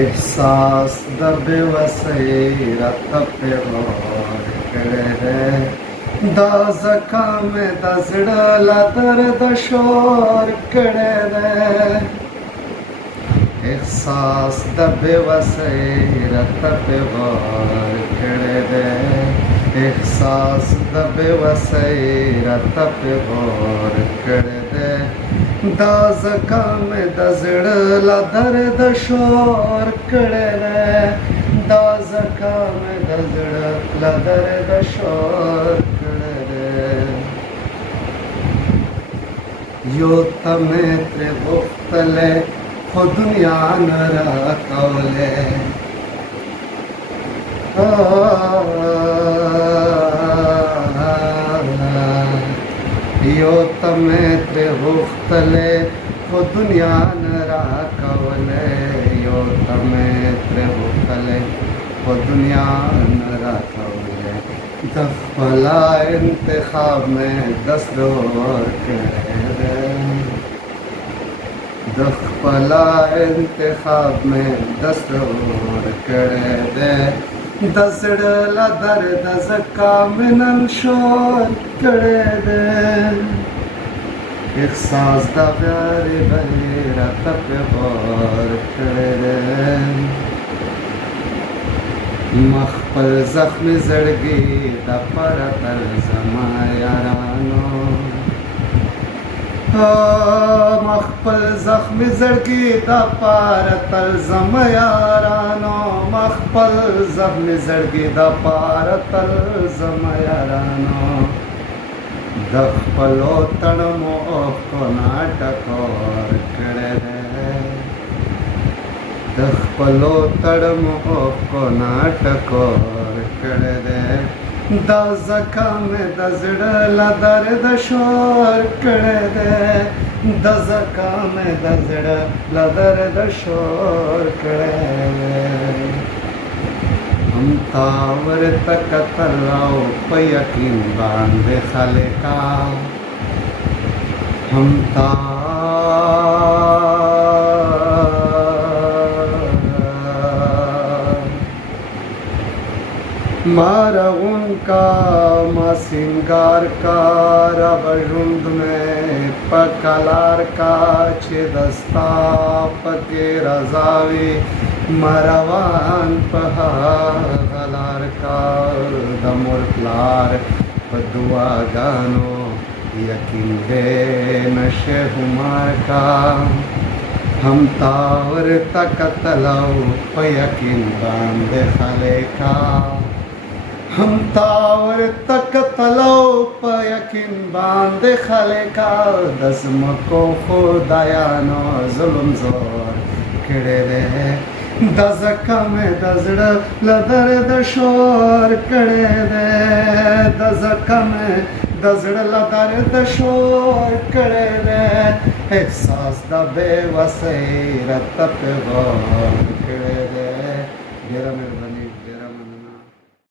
احساس د بېوسۍ راته پیغور کړی دی دا ځکه مې د زړه له درده شور کړی دی احساس د بېوسۍ راته پیغور کړی دی احساس د بېوسۍ راته پیغور کړی دی دا ځکه مې د زړه له درده شور کړی دی دا ځکه مې د زړه له درده شور کړی دی یو ته مې ترې غوښتلی خو دنیا نه راکولی یو ته مې ترې غوښتلی خو دنیا نه راکولی یو ته مې ترې غوښتلی خو دنیا نه راکولی د خپله انتخاب مې دست ورکړی دی د خپله انتخاب مې دست ورکړی دی د زړه له درده ځکه مې نن شور کړی دی احساس د پیارې بلې راته پیغور کړی دی ما خپل زخمي زړګي د پاره تر زما یارانو ما خپل زخمي زړګي د پاره تر زما یارانو ما خپل زخمي زړګي د پاره تر زما یارانو د خپلو تړمو اوښکو نه ټکور کړی دی د خپلو تړمو اوښکو نه ټکور کړی دی دا ځکه مې د زړه له درده شور کړی دی دا ځکه مې د زړه له درده شور کړی دی هم تا ورته کتل او په یقین باندې خلکا هم تا मारउन का मा सिंगार का रब झुंड में पकलार का छे दस्ता पके रजावी मरवान पहालार का दमुर प्लार पदुआ गानो यकीन है नशे हुमार का हम तावर तकतलाओ पयकीन बांधे खले का हम तावर तक तलो पयकिन बांधे खले का दसम को खुदायानो जुल्म जोर कड़े दे दजका में दजड़ लदर दशोर कड़े दे दजका में दजड़ लदर दशोर कड़े दे एहसास दा बेवसई रत पे गौर कड़े दे मेरा मेहरबानी